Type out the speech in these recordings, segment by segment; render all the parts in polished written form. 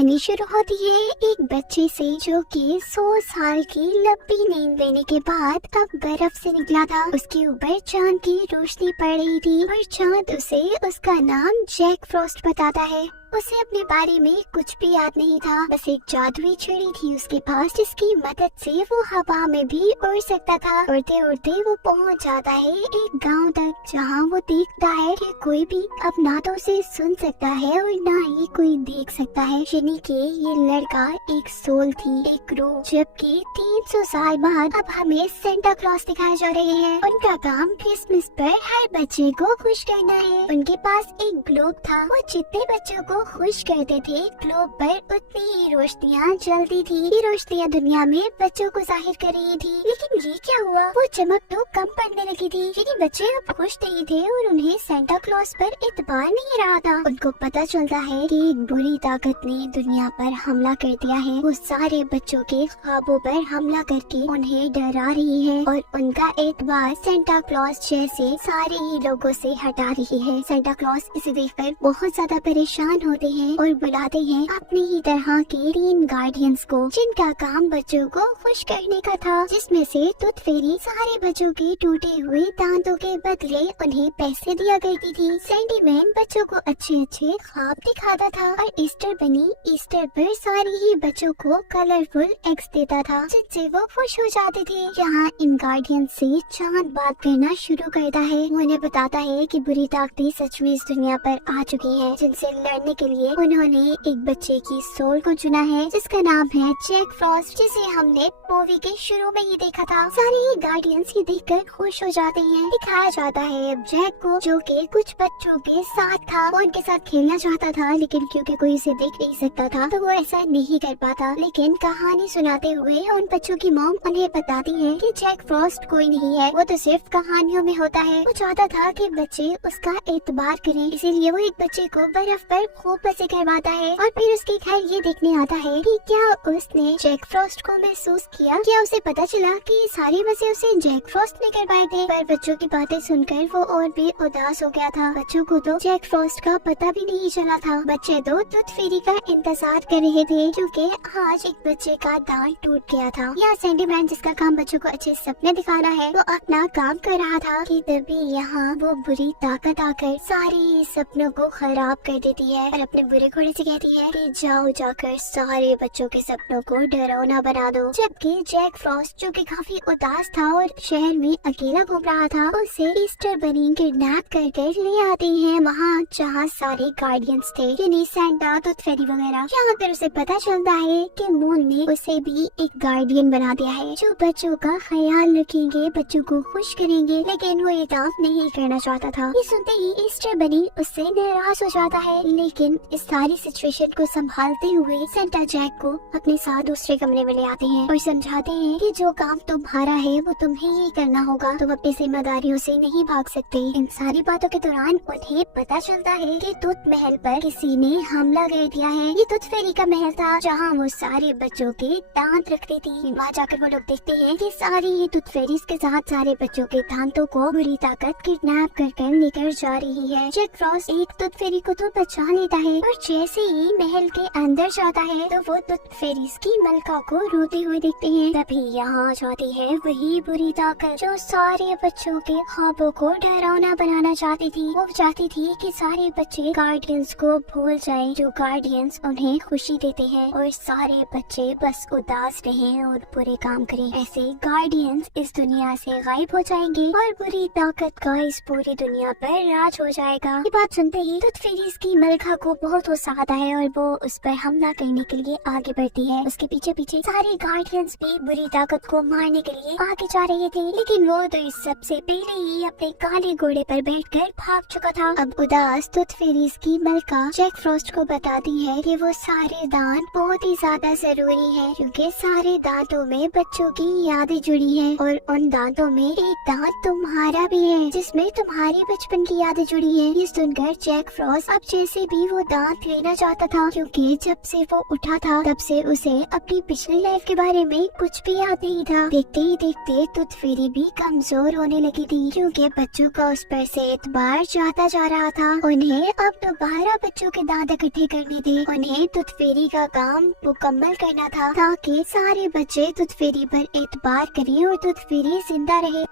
कहानी शुरू होती है एक बच्चे से जो कि 100 साल की लंबी नींद लेने के बाद अब बर्फ से निकला था। उसके ऊपर चांद की रोशनी पड़ रही थी और चांद उसे उसका नाम जैक फ्रॉस्ट बताता है। उसे अपने बारे में कुछ भी याद नहीं था, बस एक जादुई छड़ी थी उसके पास जिसकी मदद से वो हवा में भी उड़ सकता था। उड़ते उड़ते वो पहुंच जाता है एक गांव तक, जहां वो देखता है कि कोई भी अब ना तो उसे सुन सकता है और ना ही कोई देख सकता है। यानी कि ये लड़का एक सोल थी, एक रूह। जबकि 300 साल बाद अब हमें सेंटा क्लॉज दिखाए जा रहे हैं। उनका काम क्रिसमस पर हर बच्चे को खुश करना है। उनके पास एक ग्लोब था, वो जितने बच्चों को खुश करते थे ग्लोब पर उतनी ही रोशनियाँ जलती थी। ये रोशनियाँ दुनिया में बच्चों को जाहिर कर रही थी। लेकिन ये क्या हुआ, वो चमक तो कम पड़ने लगी थी। यानी बच्चे अब खुश नहीं थे और उन्हें सेंटा क्लॉज पर इतबार नहीं रहा था। उनको पता चलता है कि एक बुरी ताकत ने दुनिया पर हमला कर दिया है। वो सारे बच्चों के ख्वाबों पर हमला करके उन्हें डरा रही है और उनका एतबार सेंटा क्लॉज जैसे सारे ही लोगों से हटा रही है। सेंटा क्लॉज इसे देखकर बहुत ज्यादा परेशान होते हैं और बुलाते हैं अपनी ही तरह के 3 गार्डियंस को, जिनका काम बच्चों को खुश करने का था। जिसमें से टूथ फेरी सारे बच्चों के टूटे हुए दांतों के बदले उन्हें पैसे दिया करती थी। सैंडीमैन बच्चों को अच्छे अच्छे ख्वाब दिखाता था और ईस्टर बनी ईस्टर पर सारे ही बच्चों को कलरफुल एग्स देता था, जिनसे वो खुश हो जाते थे। यहाँ इन गार्डियन से चांद बात करना शुरू करता है। वो उन्हें बताता है कि बुरी ताकतें सच में इस दुनिया पर आ चुकी हैं, जिनसे लड़ने के लिए उन्होंने एक बच्चे की सोल को चुना है, जिसका नाम है जैक फ्रॉस्ट, जिसे हमने मूवी के शुरू में ही देखा था। सारे ही गार्डियंस ये देखकर खुश हो जाते हैं। दिखाया जाता है अब जैक को, जो कि कुछ बच्चों के साथ था। वो उनके साथ खेलना चाहता था, लेकिन क्योंकि कोई उसे देख नहीं सकता था तो वो ऐसा नहीं कर पाता। लेकिन कहानी सुनाते हुए उन बच्चों की मॉम उन्हें बताती है कि जैक फ्रॉस्ट कोई नहीं है, वो तो सिर्फ कहानियों में होता है। वो चाहता था कि बच्चे उसका एतबार करें, इसीलिए वो एक बच्चे को बर्फ पर खूब मजे करवाता है और फिर उसके घर ये देखने आता है कि क्या उसने जैक फ्रॉस्ट को महसूस किया। क्या उसे पता चला कि सारे मजे उसे जैक फ्रॉस्ट ने करवाए थे। पर बच्चों की बातें सुनकर वो और भी उदास हो गया था। बच्चों को तो जैक फ्रॉस्ट का पता भी नहीं चला था। बच्चे तो टूथ फेरी का इंतजार कर रहे थे, क्योंकि आज एक बच्चे का दांत टूट गया था। यहाँ सैंडीमैन, जिसका काम बच्चों को अच्छे सपने दिखाना है, वो अपना काम कर रहा था कि तभी यहाँ वो बुरी ताकत आकर सारे सपनों को खराब कर देती है और अपने बुरे घोड़े से कहती है कि जाओ जाकर सारे बच्चों के सपनों को डरावना बना दो। जबकि जैक फ्रॉस्ट, जो कि काफी उदास था और शहर में अकेला घूम रहा था, उसे ईस्टर बनी किडनैप कर ले आते हैं वहाँ जहाँ सारे गार्डियंस थे, यानी सैंटा, टूथ फेरी वगैरह। यहाँ पर उसे पता चलता है कि मून ने उसे भी एक गार्डियन बना दिया है, जो बच्चों का ख्याल रखेंगे, बच्चों को खुश करेंगे। लेकिन वो ये काम नहीं करना चाहता था। ये सुनते ही ईस्टर बनी उससे नाराज हो जाता है। लेकिन इस सारी सिचुएशन को संभालते हुए सेंटा जैक को अपने साथ दूसरे कमरे में ले आते हैं और समझाते हैं कि जो काम तुम्हारा है वो तुम्हें ही करना होगा, तुम अपनी जिम्मेदारियों से नहीं भाग सकते। इन सारी बातों के दौरान उन्हें पता चलता है कि टूथ महल पर किसी ने हमला कर दिया है। ये टूथ फेरी का महल था, जहाँ वो सारे बच्चों के दांत रखती थी। वहाँ जाकर वो लोग देखते हैं कि सारी ही टूथ फेरीज के साथ सारे बच्चों के दांतों को बुरी ताकत किडनैप कर लेकर जा रही है। जैक फ्रॉस्ट एक टूथ फेरी को तो बचा लेता है और जैसे ही महल के अंदर जाता है तो वो टूथ फेरीज की मलका को रोते हुए देखते हैं। तभी यहाँ जाती है वही बुरी ताकत जो सारे बच्चों के ख्वाबों को डरावना बनाना चाहती थी। वो चाहती थी कि सारे बच्चे गार्डियंस को भूल जाएं, जो गार्डियंस उन्हें खुशी देते हैं, और सारे बच्चे बस उदास रहें और बुरे काम करें। ऐसे गार्डियंस इस दुनिया से गायब हो जाएंगे और बुरी ताकत का इस पूरी दुनिया पर राज हो जाएगा। ये बात सुनते ही टूथ फेरीज की मलका को बहुत गुस्सा आता है और वो उस पर हमला करने के लिए आगे बढ़ती है। उसके पीछे पीछे सारे गार्डियंस भी बुरी ताकत को मारने के लिए आगे जा रहे थे, लेकिन वो तो इस सबसे पहले ही अपने काले घोड़े पर बैठकर भाग चुका था। अब उदास टूथ फेरीज की मलका जैक फ्रॉस्ट को बताती है कि वो सारे दांत बहुत ही ज्यादा जरूरी है, क्योंकि सारे दांतों में बच्चों की यादें जुड़ी हैं और उन दांतों में एक दांत तुम्हारा भी है, जिसमें तुम्हारी बचपन की यादें जुड़ी है। ये सुनकर जैक फ्रॉस्ट अब जैसे भी वो दांत लेना चाहता था, क्योंकि जब से वो उठा था तब से उसे अपनी पिछली लाइफ के बारे में कुछ भी याद नहीं था। देखते ही देखते टूथ फेरी भी कमजोर होने लगी थी, क्योंकि बच्चों का उस पर से एतबार जाता जा रहा था। उन्हें अब दोबारा बच्चों के दांत इकट्ठे करने थे। उन्हें टूथ फेरी का काम मुकम्मल करना था, ताकि सारे बच्चे टूथ फेरी पर एतबार करें और टूथ फेरी जिंदा रहे।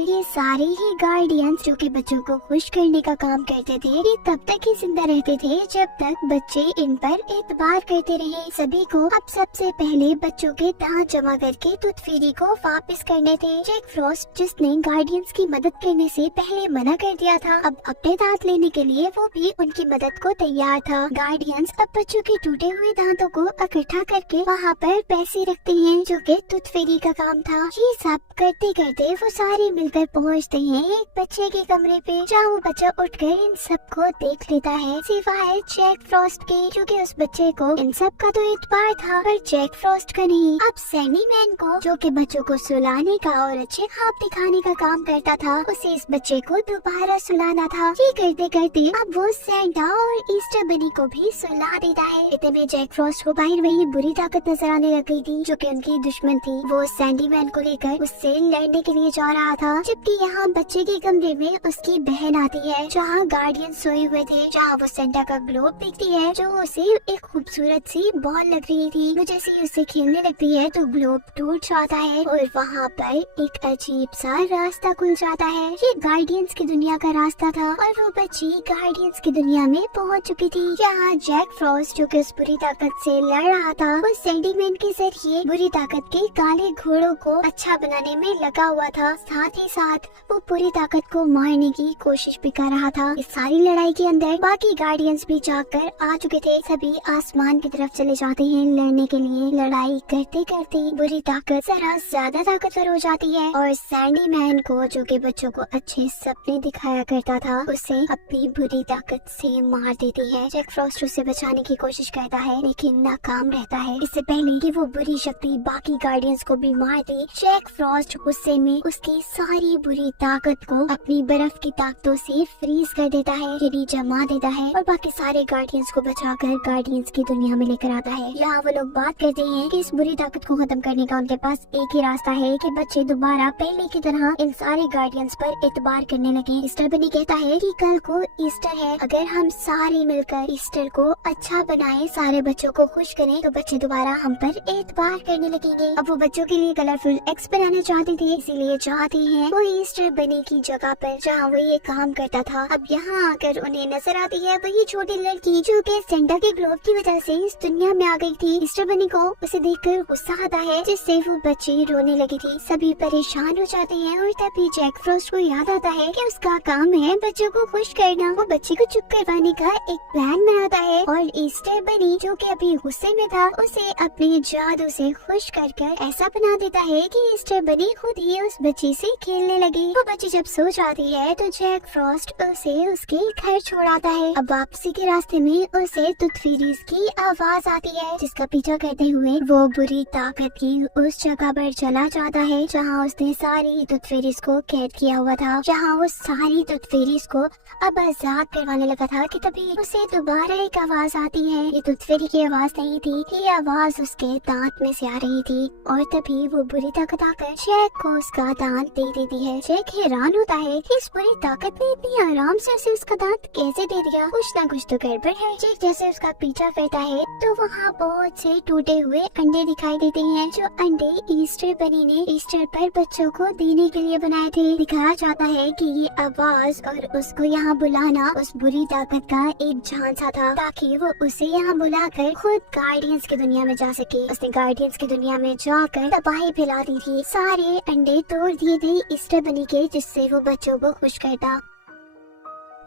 ये सारे ही गार्डियंस जो कि बच्चों को खुश करने का काम करते थे, ये तब तक ही जिंदा रहते थे जब तक बच्चे इन पर एतबार करते रहे। सभी को अब सबसे पहले बच्चों के दांत जमा करके टूथ फेरी को वापस करने थे। जैक फ्रॉस्ट, जिसने गार्डियंस की मदद करने से पहले मना कर दिया था, अब अपने दांत लेने के लिए वो भी उनकी मदद को तैयार था। गार्डियंस अब बच्चों के टूटे हुए दांतों को इकट्ठा करके वहाँ पर पैसे रखते हैं, जो कि टूथ फेरी का काम था। ये सब करते करते वो सारे मिलकर पहुंचते हैं एक बच्चे के कमरे पे, जहाँ वो बच्चा उठकर इन सबको देख लेता है, सिवाय जैक फ्रॉस्ट के, क्योंकि उस बच्चे को इन सब का तो एतबार था पर जैक फ्रॉस्ट का नहीं। अब सैंडी मैन को, जो कि बच्चों को सुलाने का और अच्छे ख्वाब दिखाने का काम करता था, उसे इस बच्चे को दोबारा सुलाना था। ये करते करते अब वो सैंटा और ईस्टर बनी को भी सुला देता है। इतने में जैक फ्रॉस्ट को बाहर वही बुरी ताकत नजर आने लग गई थी, जो कि उनकी दुश्मन थी। वो सैंडी मैन को लेकर उससे लड़ने के लिए जा रहा था, जबकि यहाँ बच्चे के कमरे में उसकी बहन आती है, जहाँ गार्डियन सोए हुए थे। जहाँ वो सेंटा का ग्लोब देखती है, जो उसे एक खूबसूरत सी बॉल लग रही थी। वो जैसे ही उससे खेलने लगती है तो ग्लोब टूट जाता है और वहाँ पर एक अजीब सा रास्ता खुल जाता है। ये गार्डियंस की दुनिया का रास्ता था और वो बच्ची गार्डियंस की दुनिया में पहुँच चुकी थी। यहाँ जैक फ्रॉस्ट, जो कि उस बुरी ताकत से लड़ रहा था, वो सैंडीमैन के जरिए बुरी ताकत के काले घोड़ों को अच्छा बनाने में लगा हुआ था। साथ ही साथ वो पूरी ताकत को मारने की कोशिश भी कर रहा था। इस सारी लड़ाई के अंदर बाकी गार्डियंस भी जाकर आ चुके थे। सभी आसमान की तरफ चले जाते हैं लड़ने के लिए। लड़ाई करते करते बुरी ताकत जरा ज्यादा ताकतवर हो जाती है और सैंडी मैन को, जो कि बच्चों को अच्छे सपने दिखाया करता था, उसे अपनी बुरी ताकत से मार देती है। जैक फ्रॉस्ट उसे बचाने की कोशिश करता है, लेकिन नाकाम रहता है। इससे पहले कि वो बुरी शक्ति बाकी गार्डियंस को भी मार दे, जैक फ्रॉस्ट गुस्से में उसकी सारी बुरी ताकत को अपनी बर्फ की ताकतों से फ्रीज कर देता है, यानी जमा देता है, और बाकी सारे गार्डियंस को बचाकर गार्डियंस की दुनिया में लेकर आता है। यहाँ वो लोग बात करते हैं कि इस बुरी ताकत को खत्म करने का उनके पास एक ही रास्ता है कि बच्चे दोबारा पहले की तरह इन सारे गार्डियंस पर एतबार करने लगे। ईस्टर बनी कहता है कि कल को ईस्टर है, अगर हम सारे मिलकर ईस्टर को अच्छा बनाए, सारे बच्चों को खुश करें, तो बच्चे दोबारा हम पर एतबार करने लगेंगे। अब वो बच्चों के लिए कलरफुल एग्स बनाना चाहते थे, इसीलिए चाहते हैं वो ईस्टर बनी की जगह पर जहाँ वो ये काम करता था। अब यहाँ आकर उन्हें नजर आती है वही छोटी लड़की, जो कि सेंटा के ग्लोब की वजह से इस दुनिया में आ गई थी। ईस्टर बनी को उसे देखकर गुस्सा आता है, जिससे वो बच्ची रोने लगी थी। सभी परेशान हो जाते हैं और तभी जैक फ्रॉस्ट को याद आता है कि उसका काम है बच्चों को खुश करना। वो बच्ची को चुप करवाने का एक प्लान बनाता है और ईस्टर बनी, जो कि अभी गुस्से में था, उसे अपने जादू से खुश कर ऐसा बना देता है कि ईस्टर बनी खुद ही उस बच्ची से खेलने लगी। वो बच्ची जब सो जाती है तो जैक फ्रॉस्ट उसे उसके घर छोड़ाता है। अब वापसी के रास्ते में उसे टूथ फेरीज की आवाज आती है, जिसका पीछा करते हुए वो बुरी ताकत की उस जगह पर चला जाता है जहाँ उसने सारी टूथ फेरीज को कैद किया हुआ था। जहाँ वो सारी टूथ फेरीज को अब आजाद करवाने लगा था कि तभी उसे दोबारा एक आवाज आती है। ये टूथ फेरी की आवाज नहीं थी, ये आवाज उसके दांत में से आ रही थी और तभी वो बुरी ताकत आकर जैक को उसका दांत दे देती है। जैक हैरान होता है कि इस बुरी ताकत ने इतनी आराम से उसे उसका दांत कैसे दे दिया। कुछ ना कुछ तो गड़बड़ है। जैक जैसे उसका पीछा करता है तो वहाँ बहुत से टूटे हुए अंडे दिखाई देते हैं, जो अंडे ईस्टर बनी ने ईस्टर पर बच्चों को देने के लिए बनाए थे। दिखाया जाता है कि ये आवाज और उसको यहाँ बुलाना उस बुरी ताकत का एक झांसा था, ताकि वो उसे यहाँ बुलाकर खुद गार्डियंस की दुनिया में जा सके। उसने गार्डियंस की दुनिया में जाकर तबाही फैला दी थी। सारे अंडे तोड़ दिए थे ईस्टर बनी के, जिससे वो बच्चों को खुश करता।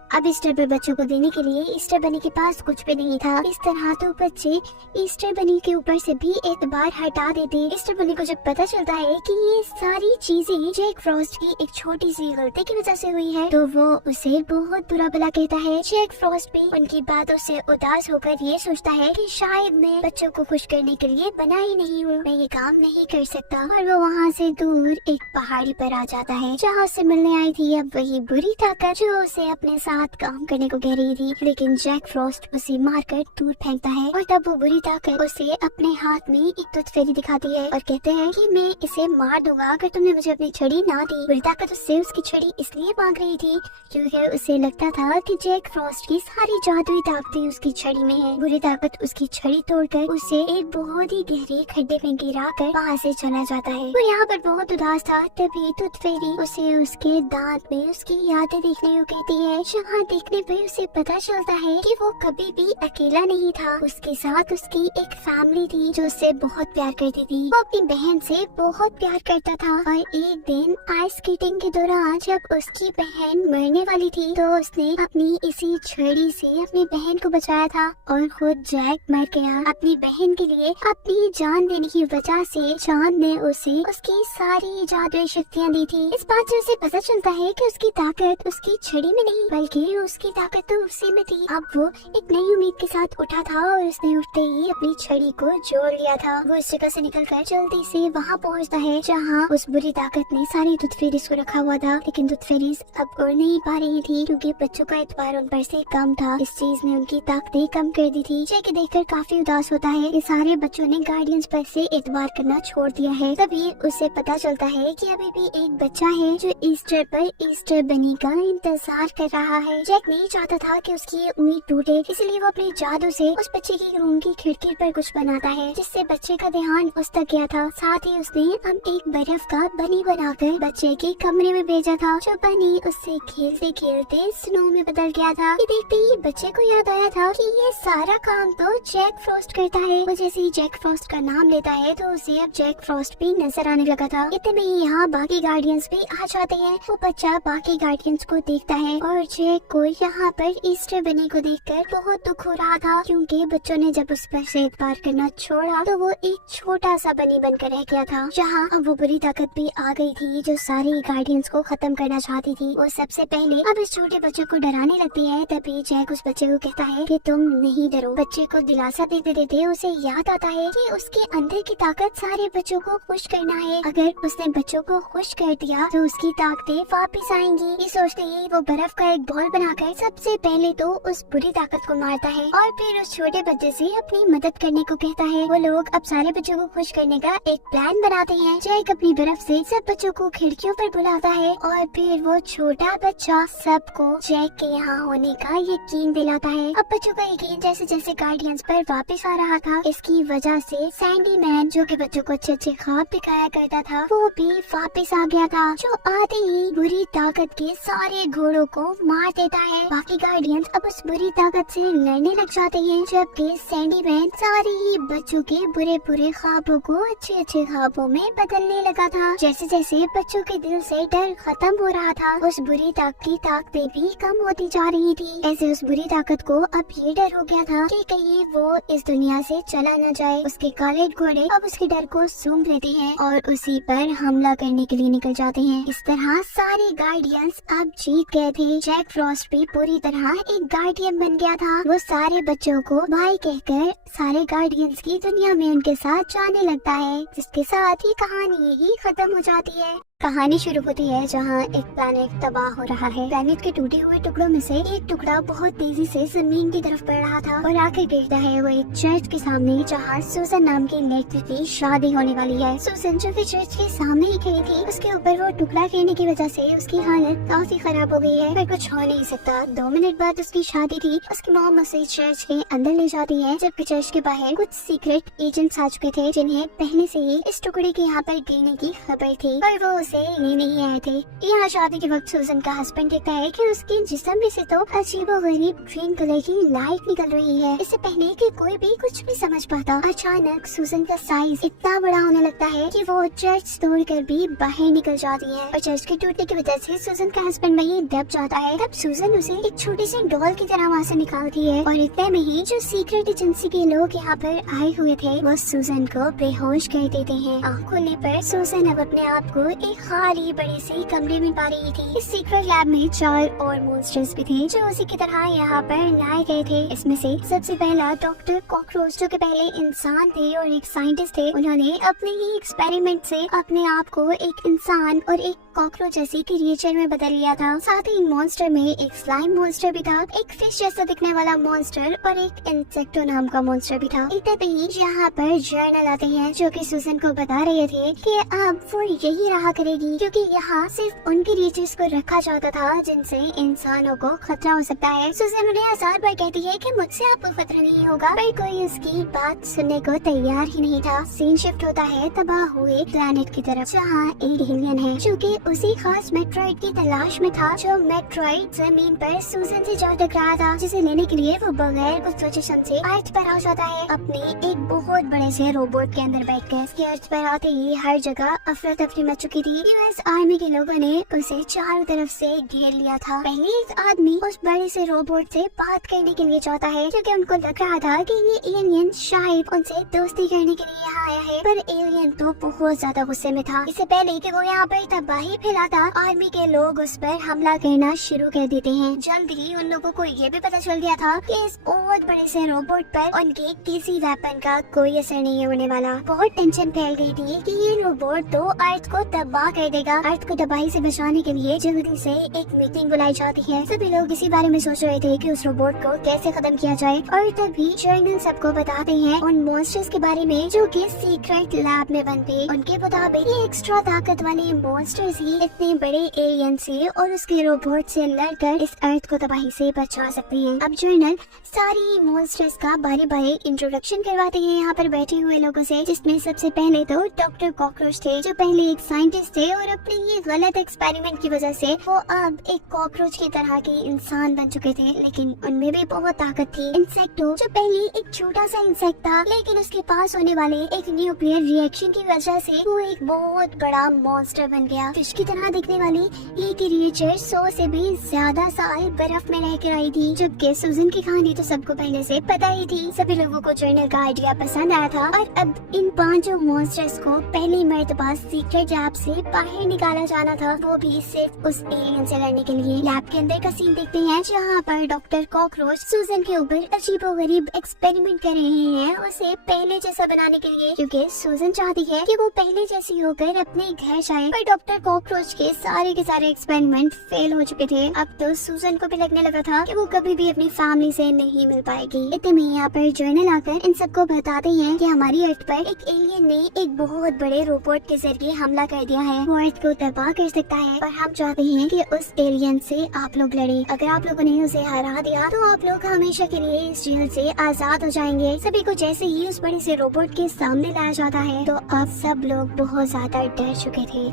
अब ईस्टर पर बच्चों को देने के लिए ईस्टर बनी के पास कुछ भी नहीं था। इस तरह तो बच्चे ईस्टर बनी के ऊपर से भी एतबार हटा देते। ईस्टर बनी को जब पता चलता है कि ये सारी चीजें जैक फ्रॉस्ट की एक छोटी सी गलती की वजह से हुई है, तो वो उसे बहुत बुरा भला कहता है। जैक फ्रॉस्ट भी उनकी बातों से उदास होकर ये सोचता है कि शायद मैं बच्चों को खुश करने के लिए बना ही नहीं हूँ, मैं ये काम नहीं कर सकता। और वो वहाँ से दूर एक पहाड़ी पर आ जाता है, जहाँ से मिलने आई थी अब वही बुरी ताकत, जो उसे अपने साथ साथ काम करने को कह रही थी, लेकिन जैक फ्रॉस्ट उसे मारकर दूर फेंकता है और तब वो बुरी ताकत उसे अपने हाथ में एक टूथ फेरी दिखाती है और कहते हैं कि मैं इसे मार दूंगा अगर तुमने मुझे अपनी छड़ी ना दी। बुरी ताकत उससे उसकी छड़ी इसलिए मांग रही थी क्योंकि उसे लगता था कि जैक फ्रॉस्ट की सारी जादुई ताकतें उसकी छड़ी में है। बुरी ताकत उसकी छड़ी तोड़कर उसे एक बहुत ही गहरे खड्डे में गिरा कर वहाँ से चला जाता है। वो यहाँ पर बहुत उदास था, तभी टूथ फेरी उसे उसके दांत में उसकी यादें देखने को कहती है, जहाँ देखने पर उसे पता चलता है कि वो कभी भी अकेला नहीं था। उसके साथ उसकी एक फैमिली थी जो उससे बहुत प्यार करती थी। वो अपनी बहन से बहुत प्यार करता था और एक दिन आइस स्केटिंग के दौरान जब उसकी बहन मरने वाली थी तो उसने अपनी इसी छड़ी से अपनी बहन को बचाया था और खुद जैक मर गया। अपनी बहन के लिए अपनी जान देने की वजह से चांद ने उसे उसकी सारी जादुई शक्तियाँ दी थी। इस बात से उसे पता चलता है कि उसकी ताकत उसकी छड़ी में नहीं बल्कि उसकी ताकत तो उसी में थी। अब वो एक नई उम्मीद के साथ उठा था और उसने उठते ही अपनी छड़ी को जोड़ लिया था। वो उस जगह से निकलकर जल्दी से वहाँ पहुँचता है जहाँ उस बुरी ताकत ने सारी टूथ फेरीज को रखा हुआ था, लेकिन टूथ फेरीज अब उड़ नहीं पा रही थी क्योंकि बच्चों का एतबार उन पर से कम था। इस चीज ने उनकी ताकतें कम कर दी थी। जैक देखकर काफी उदास होता है कि सारे बच्चों ने गार्डियंस पर से एतबार करना छोड़ दिया है। तभी उसे पता चलता है कि अभी भी एक बच्चा है जो ईस्टर पर ईस्टर बनी का इंतजार कर रहा है। जैक नहीं चाहता था कि उसकी उम्मीद टूटे, इसलिए वो अपने जादू से उस बच्चे की रूम की खिड़की पर कुछ बनाता है जिससे बच्चे का ध्यान उस तक गया था। साथ ही उसने अब एक बर्फ का बनी बनाकर बच्चे के कमरे में भेजा था, जो बनी उससे खेलते खेलते स्नो में बदल गया था। ये देखते ही बच्चे को याद आया था कि ये सारा काम तो जैक फ्रॉस्ट करता है। वो जैसे ही जैक फ्रॉस्ट का नाम लेता है तो उसे अब जैक फ्रॉस्ट भी नजर आने लगा था। इतने में ही यहाँ बाकी गार्डियंस भी आ जाते हैं। वो बच्चा बाकी गार्डियंस को देखता है और जैक को यहाँ पर ईस्टर बनी को देखकर बहुत दुख हो रहा था क्योंकि बच्चों ने जब उस पर से एतबार करना छोड़ा तो वो एक छोटा सा बनी बनकर रह गया था। जहाँ अब वो बुरी ताकत भी आ गई थी जो सारे गार्डियंस को खत्म करना चाहती थी। वो सबसे पहले अब इस छोटे बच्चे को डराने लगती है। तभी जैक उस बच्चे को कहता है कि तुम नहीं डरो। बच्चे को दिलासा देते देते उसे याद आता है कि उसके अंदर की ताकत सारे बच्चों को खुश करना है। अगर उसने बच्चों को खुश कर दिया तो उसकी ताकतें वापस आएंगी। ये सोचते ही वो बर्फ का एक बॉल बनाकर सबसे पहले तो उस बुरी ताकत को मारता है और फिर उस छोटे बच्चे से अपनी मदद करने को कहता है। वो लोग अब सारे बच्चों को खुश करने का एक प्लान बनाते हैं। जैक अपनी बर्फ से सब बच्चों को खिड़कियों पर बुलाता है और फिर वो छोटा बच्चा सबको जैक के यहाँ होने का यकीन दिलाता है। अब बच्चों का यकीन जैसे जैसे गार्डियंस पर वापस आ रहा था, इसकी वजह से सैंडी मैन जो कि बच्चों को अच्छे अच्छे ख्वाब दिखाया करता था वो भी वापस आ गया था, जो आते ही बुरी ताकत के सारे घोड़ों को मार देता है। बाकी गार्डियंस अब उस बुरी ताकत से लड़ने लग जाते हैं, जबकि सैंडी मैन सारे ही बच्चों के बुरे बुरे ख्वाबों को अच्छे अच्छे ख्वाबों में बदलने लगा था। जैसे जैसे बच्चों के दिल से डर खत्म हो रहा था, उस बुरी ताकत की ताकतें भी कम होती जा रही थी। ऐसे उस बुरी ताकत को अब ये डर हो गया था कि कहीं वो इस दुनिया से चला न जाए। उसके काले घोड़े अब उसके डर को सूंघ लेते हैं और उसी पर हमला करने के लिए निकल जाते हैं। इस तरह सारे गार्डियंस अब जीत गए थे। जैक फ्रॉस्ट भी पूरी तरह एक गार्डियन बन गया था। वो सारे बच्चों को बाय कहकर सारे गार्डियंस की दुनिया में उनके साथ जाने लगता है, जिसके साथ ही कहानी यही खत्म हो जाती है। कहानी शुरू होती है जहाँ एक प्लैनेट तबाह हो रहा है। प्लैनेट के टूटे हुए टुकड़ों में से एक टुकड़ा बहुत तेजी से जमीन की तरफ बढ़ रहा था और आकर गिरता है वो एक चर्च के सामने, जहाँ सूजन नाम की लड़की की शादी होने वाली है। सूजन जो कि चर्च के सामने ही खड़ी थी, उसके ऊपर वो टुकड़ा गिरने की वजह से उसकी हालत काफी खराब हो गई है, पर कुछ हो नहीं सकता। 2 मिनट बाद उसकी शादी थी। उसकी मॉम उसे चर्च के अंदर ले जाती है, जबकि चर्च के बाहर कुछ सीक्रेट एजेंट्स आ चुके थे जिन्हें पहले से ही इस टुकड़े के यहाँ पर गिरने की खबर थी और वो ये नहीं आए थे। यहाँ शादी के वक्त सूजन का हस्बैंड देखता है कि उसके जिस्म में से तो अजीबोगरीब ग्रीन कलर की लाइट निकल रही है। इससे पहले कि कोई भी कुछ भी समझ पाता, अचानक सूजन का साइज इतना बड़ा होने लगता है कि वो चर्च तोड़कर भी बाहर निकल जाती है और चर्च के टूटने की वजह से सूजन का हस्बैंड वहीं दब जाता है। तब सूजन उसे एक छोटी सी डॉल की तरह वहाँ से निकालती है और इतने में ही जो सीक्रेट एजेंसी के लोग यहाँ पर आए हुए थे वो सूजन को बेहोश कर देते हैं। आँख खोलने पर सूजन अब अपने आप को एक खाली बड़े से कमरे में पा रही थी। इस सीक्रेट लैब में 4 और मॉन्स्टर्स भी थे जो उसी की तरह यहाँ पर लाए गए थे। इसमें से सबसे पहला डॉक्टर कॉकरोच, जो कि पहले इंसान थे और एक साइंटिस्ट थे। उन्होंने अपने ही एक्सपेरिमेंट से अपने आप को एक इंसान और एक कॉकरोच जैसी क्रिएचर में बदल लिया था। साथ ही मॉन्स्टर में एक स्लाइम मॉन्स्टर भी था, एक फिश जैसा दिखने वाला मॉन्स्टर और एक इंसेक्टो नाम का मॉन्स्टर भी था। तभी यहाँ पर जर्नल आते हैं जो कि सूजन को बता रहे थे कि अब वो यही रहा करेगी क्योंकि यहाँ सिर्फ उन क्रिएचर्स को रखा जाता था जिनसे इंसानों को खतरा हो सकता है। सूजन उन्हें 1000 बार कहती है कि मुझसे आपको खतरा नहीं होगा, पर कोई उसकी बात सुनने को तैयार ही नहीं था। सीन शिफ्ट होता है तबाह हुए प्लेनेट की तरफ जहाँ एक एलियन है जो कि उसी खास मेट्रॉइड की तलाश में था जो मेट्रॉइड जमीन पर सूजन से जा टकराया था, जिसे लेने के लिए वो बगैर कुछ सोचे समझे अर्थ पर आ जाता है अपने एक बहुत बड़े से रोबोट के अंदर बैठकर। अर्थ पर आते ही हर जगह अफरा तफरी मच चुकी थी। यूएस आर्मी के लोगों ने उसे चारों तरफ से घेर लिया था। पहले एक आदमी उस बड़े से रोबोट से बात करने के लिए चाहता है क्योंकि उनको लग रहा था कि ये एलियन शायद उनसे दोस्ती करने के लिए यहाँ आया है, पर एलियन तो बहुत ज्यादा गुस्से में था। इससे पहले कि वो यहाँ पर तबाही फैलाता, आर्मी के लोग उस पर हमला करना शुरू कर देते हैं। जल्द ही उन लोगों को ये भी पता चल गया था कि इस बहुत बड़े से रोबोट पर उनके किसी वेपन का कोई असर नहीं होने वाला। बहुत टेंशन फैल गई थी कि ये रोबोट तो अर्थ को तबाह कर देगा। अर्थ को तबाही से बचाने के लिए जल्दी से एक मीटिंग बुलाई जाती है। सभी लोग इसी बारे में सोच रहे थे कि उस रोबोट को कैसे खत्म किया जाए और तभी जर्नल सबको बताते हैं उन मॉन्स्टर्स के बारे में जो कि सीक्रेट लैब में बनते। उनके मुताबिक ये एक्स्ट्रा ताकत वाले मॉन्स्टर्स ही इतने बड़े एलियन से और उसके रोबोट से लड़कर इस अर्थ को तबाही से बचा सकते हैं। अब जर्नल सारी मॉन्स्टर्स का बारी बारी इंट्रोडक्शन करवाते हैं यहाँ पर बैठे हुए लोगों से, जिसमें सबसे पहले तो डॉक्टर कॉकरोच थे जो पहले एक साइंटिस्ट थे और अपने ये गलत एक्सपेरिमेंट की वजह से वो अब एक कॉकरोच की तरह के इंसान बन चुके थे, लेकिन उनमें भी बहुत ताकत थी। इंसेक्टो जो पहले एक छोटा सा इंसेक्ट था, लेकिन उसके पास होने वाले एक न्यूक्लियर रिएक्शन की वजह से वो एक बहुत बड़ा मॉन्स्टर बन गया। फिश की तरह दिखने वाली ये क्रिएचर 100 से भी ज्यादा साल बर्फ में रहकर आई थी, जबकि सूजन की कहानी तो सबको पहले से पता ही थी। सभी लोगों को जर्नल का आइडिया पसंद आया था और अब इन 5 मॉन्स्टर्स को पहली मर्तबा सीक्रेट लैब से बाहर निकाला जाना था, वो भी सिर्फ उस एलियन से लड़ने के लिए। लैब के अंदर का सीन देखते हैं जहाँ पर डॉक्टर कॉकरोच सूजन के ऊपर अजीबोगरीब एक्सपेरिमेंट कर रहे हैं उसे पहले जैसा बनाने के लिए, क्योंकि सूजन चाहती है कि वो पहले जैसी होकर अपने घर जाए। पर डॉक्टर कॉकरोच के सारे एक्सपेरिमेंट फेल हो चुके थे। अब तो सूजन को भी लगने लगा था कि वो कभी भी अपनी फैमिली से नहीं मिल पाएगी। इतने में यहाँ पर जर्नल आकर इन सबको बताते हैं कि हमारी अर्थ पर एक एलियन ने एक बहुत बड़े रोबोट के जरिए हमला कर दिया है। वो अर्थ को तबाह कर सकता है, पर हम चाहते हैं कि उस एलियन से आप लोग लड़े। अगर आप लोगों ने उसे हरा दिया तो आप लोग हमेशा के लिए इस जेल से आजाद हो जाएंगे। सभी को जैसे ही उस बड़े से रोबोट के सामने लाया जाता है तो अब सब लोग बहुत ज्यादा डर चुके थे।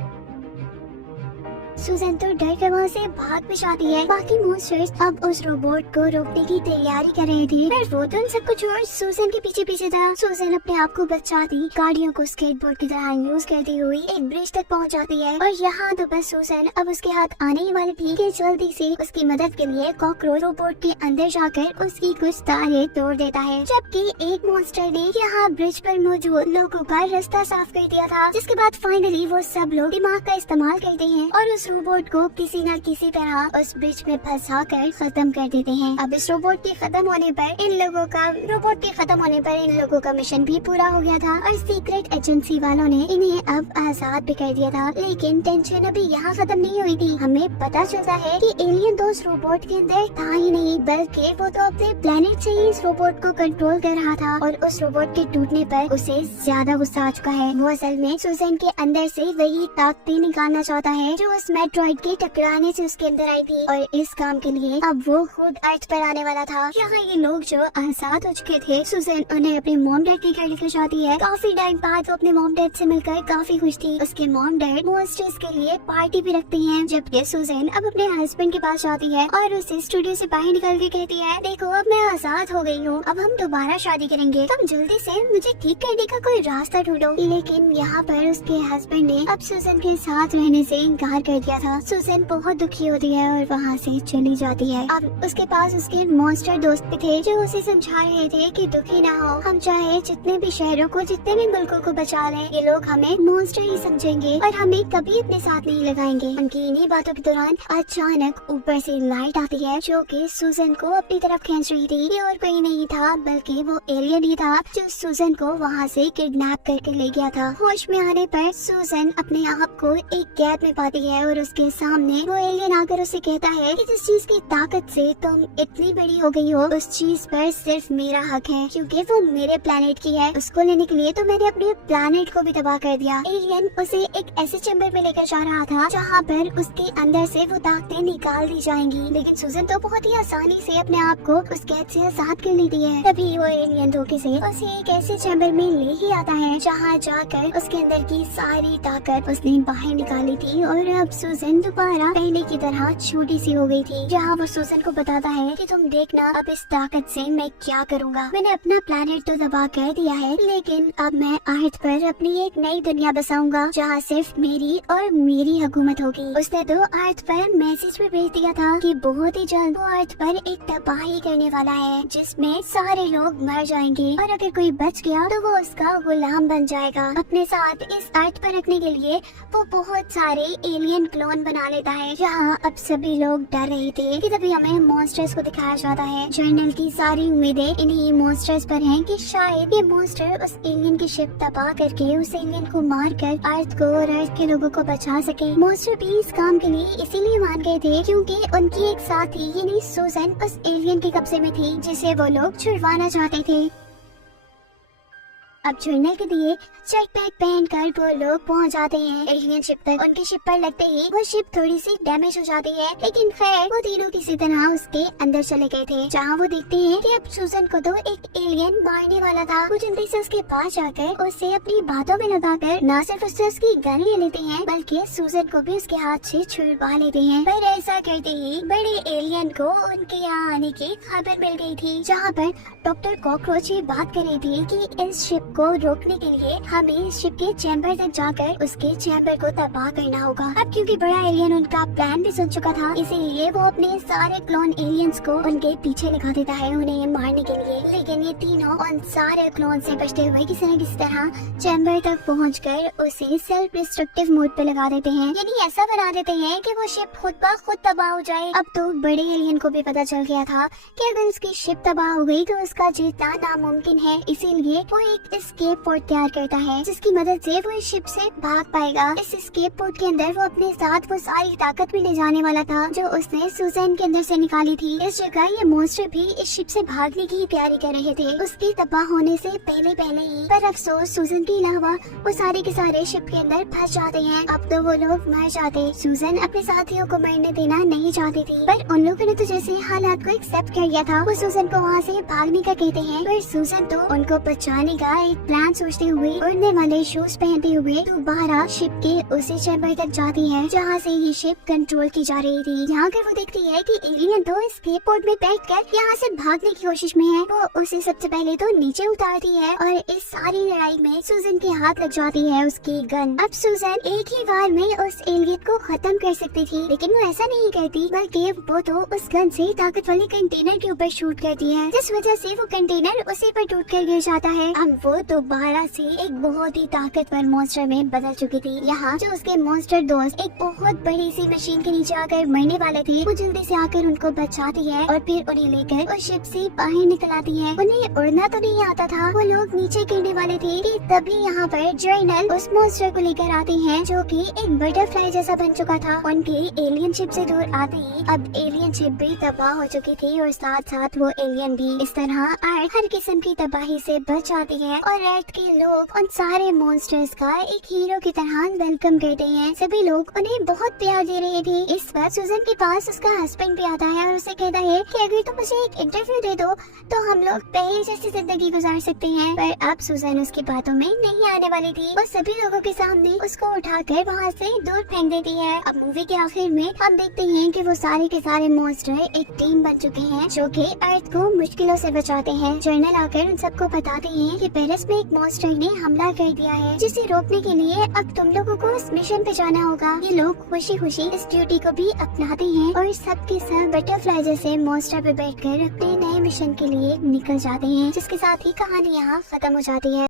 सूजन तो डर के वहाँ से भाग भी जाती है। बाकी मॉन्स्टर्स अब उस रोबोट को रोकने की तैयारी कर रहे थे, पर वो तो उन सबको छोड़ सूजन के पीछे पीछे था। सूजन अपने आप को बचाती गाड़ियों को स्केटबोर्ड की तरह यूज करती हुई एक ब्रिज तक पहुँच जाती है और यहाँ तो बस सूजन अब उसके हाथ आने ही वाली थी कि जल्दी से उसकी मदद के लिए कॉकरोच रोबोट के अंदर जाकर उसकी कुछ तारें तोड़ देता है, जबकि एक मॉन्स्टर ने यहाँ ब्रिज पर मौजूद लोगों का रास्ता साफ कर दिया था। जिसके बाद फाइनली वो सब लोग दिमाग का इस्तेमाल करते हैं और उस रोबोट को किसी न किसी तरह उस ब्रिज में फंसा कर खत्म कर देते हैं। अब इस रोबोट के खत्म होने पर इन लोगों का मिशन भी पूरा हो गया था और सीक्रेट एजेंसी वालों ने इन्हें अब आजाद भी कर दिया था। लेकिन टेंशन अभी यहाँ खत्म नहीं हुई थी। हमें पता चलता है कि एलियन तो उस रोबोट के अंदर था ही नहीं, बल्कि वो तो अपने प्लेनेट से ही इस रोबोट को कंट्रोल कर रहा था और उस रोबोट के टूटने पर उसे ज्यादा गुस्सा आ चुका है। वो असल में सूजन के अंदर से वही ताकतें निकालना चाहता है जो उस मेट्रॉइड के टकराने से उसके अंदर आई थी और इस काम के लिए अब वो खुद अर्थ पर आने वाला था। यहाँ ये लोग जो आजाद हो चुके थे, सूजन उन्हें अपने मॉम डैड के घर लेकर जाती है। काफी टाइम बाद वो अपने मॉम डैड से मिलकर काफी खुश थी। उसके मॉम डैड मॉन्स्टर्स के लिए पार्टी भी रखते हैं, जबकि सूजन अब अपने हस्बैंड के पास जाती है और उसे स्टूडियो से बाहर निकल के कहती है, देखो अब मैं आजाद हो गई हूँ, अब हम दोबारा शादी करेंगे, तुम जल्दी से मुझे ठीक करने का कोई रास्ता ढूंढो। लेकिन यहाँ पर उसके हस्बैंड ने अब सूजन के साथ रहने से इनकार कर दिया था। सूजन बहुत दुखी होती है और वहाँ से चली जाती है। अब उसके पास उसके मॉन्स्टर दोस्त भी थे जो उसे समझा रहे थे कि दुखी ना हो, हम चाहे जितने भी शहरों को, जितने भी मुल्कों को बचा लें, ये लोग हमें मॉन्स्टर ही समझेंगे और हमें कभी अपने साथ नहीं लगाएंगे। उनकी इन्हीं बातों के दौरान अचानक ऊपर से लाइट आती है जो कि सूजन को अपनी तरफ खींच रही थी। ये और कोई नहीं था बल्कि वो एलियन ही था जो सूजन को वहाँ से किडनैप करके ले गया था। होश में आने पर सूजन अपने आप को एक कैद में पाती है और और उसके सामने वो एलियन आकर उसे कहता है कि जिस चीज की ताकत से तुम इतनी बड़ी हो गई हो उस चीज पर सिर्फ मेरा हक है, क्योंकि वो मेरे प्लेनेट की है। उसको लेने के लिए तो मैंने अपने प्लेनेट को भी तबाह कर दिया। एलियन उसे एक ऐसे चैम्बर में लेकर जा रहा था जहाँ पर उसके अंदर से वो ताकतें निकाल दी जाएंगी, लेकिन सूजन तो बहुत ही आसानी से अपने आप को उस कैद से आजाद कर लेती है। तभी वो एलियन धोखे से उसे एक ऐसे चैम्बर में ले ही आता है जहाँ जाकर उसके अंदर की सारी ताकत उसने बाहर निकाली थी और अब सूजन दोबारा पहले की तरह छोटी सी हो गई थी। जहाँ वो सूजन को बताता है कि तुम देखना अब इस ताकत से मैं क्या करूँगा। मैंने अपना प्लेनेट तो तबाह कर दिया है, लेकिन अब मैं अर्थ पर अपनी एक नई दुनिया बसाऊंगा जहाँ सिर्फ मेरी और मेरी हुकूमत होगी। उसने तो अर्थ पर मैसेज भी भेज दिया था कि बहुत ही जल्द वो अर्थ पर एक तबाही करने वाला है जिसमें सारे लोग मर जाएंगे और अगर कोई बच गया तो वो उसका गुलाम बन जाएगा। अपने साथ इस अर्थ पर रखने के लिए वो बहुत सारे एलियन क्लोन बना लेता है। जहाँ अब सभी लोग डर रहे थे कि तभी हमें मॉन्स्टर्स को दिखाया जाता है। जर्नल की सारी उम्मीदें इन्हीं मॉन्स्टर्स पर हैं कि शायद ये मॉन्स्टर उस एलियन की शिप तबाह करके उस एलियन को मार कर अर्थ को और अर्थ के लोगों को बचा सके। मॉन्स्टर भी इस काम के लिए इसीलिए मान गए थे क्योंकि उनकी एक साथी यानी सूजन उस एलियन के कब्जे में थी जिसे वो लोग छुड़वाना चाहते थे। अब जर्नल के दिए चेक पैक पहनकर वो लोग पहुंच जाते हैं एलियन शिप तक। उनकी शिप पर लगते ही वो शिप थोड़ी सी डैमेज हो जाती है, लेकिन खैर वो तीनों किसी तरह उसके अंदर चले गए थे। जहाँ वो देखते हैं कि अब सूजन को तो एक एलियन मारने वाला था। वो जल्दी से उसके पास जाकर उसे अपनी बातों में लगाकर न सिर्फ उससे उसकी गन ले लेते हैं बल्कि सूजन को भी उसके हाथ से छुड़वा लेते हैं। पर ऐसा करते ही बड़े एलियन को उनके यहाँ आने की खबर मिल गई थी, जहाँ पर डॉक्टर कॉकरोच ये बात कर रही थी कि इस शिप को रोकने के लिए हमें इस शिप के चैम्बर तक जाकर उसके चैम्बर को तबाह करना होगा। अब क्योंकि बड़ा एलियन उनका प्लान भी सुन चुका था, इसीलिए वो अपने सारे क्लोन एलियंस को उनके पीछे लगा देता है उन्हें मारने के लिए। लेकिन ये तीनों उन सारे क्लोन से बचते हुए किसी न किसी तरह चैम्बर तक पहुंचकर उसे सेल्फ डिस्ट्रक्टिव मोड पे लगा देते हैं, यानी ऐसा बना देते हैं कि वो शिप खुद ब खुद तबाह हो जाए। अब तो बड़े एलियन को भी पता चल गया था कि अगर उसकी शिप तबाह हो गई तो उसका जीतना नामुमकिन है, इसीलिए वो एक एस्केप पोर्ट तैयार करता है जिसकी मदद से वो इस शिप से भाग पाएगा। इस एस्केप पोर्ट के अंदर वो अपने साथ वो सारी ताकत भी ले जाने वाला था जो उसने सूजन के अंदर से निकाली थी। इस जगह ये मॉन्स्टर भी इस शिप से भागने की तैयारी कर रहे थे उसके तबाह होने से पहले ही। पर अफसोस सूजन के अलावा वो सारे के सारे शिप के अंदर फंस जाते हैं। अब तो वो लोग मर जाते। सूजन अपने साथियों को मरने देना नहीं चाहती थी, पर उन लोगों ने तो जैसे हालात को एक्सेप्ट कर लिया था। वो सूजन को वहाँ से भागने का कहते हैं, पर सूजन तो उनको बचाने का एक प्लान सोचते हुए उड़ने वाले शूज पहनते हुए दोबारा शिप के उसी चैम्बर तक जाती है जहाँ से ये शिप कंट्रोल की जा रही थी। यहाँ कर वो देखती है कि एलियन तो एस्केप पोर्ट में बैठकर यहाँ से भागने की कोशिश में है। वो उसे सबसे पहले तो नीचे उतारती है और इस सारी लड़ाई में सूजन के हाथ लग जाती है उसकी गन। अब सूजन एक ही बार में उस एलियन को खत्म कर सकती थी, लेकिन वो ऐसा नहीं करती बल्कि वो तो उस गन से ताकत वाले कंटेनर के ऊपर शूट करती है, जिस वजह से वो कंटेनर उसी पर टूट कर गिर जाता है। अब वो दोबारा से एक बहुत ही ताकतवर मॉन्स्टर में बदल चुकी थी। यहाँ जो उसके मॉन्स्टर दोस्त एक बहुत बड़ी सी मशीन के नीचे आकर मरने वाले थे, वो जल्दी से आकर उनको बचाती है और फिर उन्हें लेकर उस शिप से बाहर निकल आती है। उन्हें उड़ना तो नहीं आता था, वो लोग नीचे गिरने वाले थे कि तभी यहाँ पर जर्नल उस मॉन्स्टर को लेकर आते हैं जो कि एक बटरफ्लाई जैसा बन चुका था। उनके एलियन शिप से दूर आते ही अब एलियन शिप भी तबाह हो चुकी थी और साथ साथ वो एलियन भी। इस तरह अर्थ हर किस्म की तबाही से बच जाती है और अर्थ के लोग उन सारे मॉन्स्टर्स का एक हीरो की तरह वेलकम करते हैं। सभी लोग उन्हें बहुत प्यार दे रहे थे। इस वक्त सूजन के पास उसका हस्बैंड भी आता है और उसे कहता है कि अगर तुम मुझे एक इंटरव्यू दे दो तो हम लोग पहले जैसी जिंदगी गुजार सकते हैं। पर अब सूजन उसकी बातों में नहीं आने वाली थी। वो सभी लोगों के सामने उसको उठाकर वहाँ से दूर फेंक देती है। अब मूवी के आखिर में हम देखते हैं कि वो सारे के सारे मॉन्स्टर एक टीम बन चुके हैं जो कि अर्थ को मुश्किलों से बचाते हैं। जर्नल आकर उन सबको बताते हैं कि पेरिस में एक मॉन्स्टर ने हमला कर दिया है, जिसे रोकने के लिए अब तुम लोगों को इस मिशन पे जाना होगा। ये लोग खुशी खुशी इस ड्यूटी को भी अपनाते हैं और सब के सब बटरफ्लाई जैसे मॉन्स्टर पे बैठकर अपने नए मिशन के लिए निकल जाते हैं, जिसके साथ ही कहानी यहाँ खत्म हो जाती है।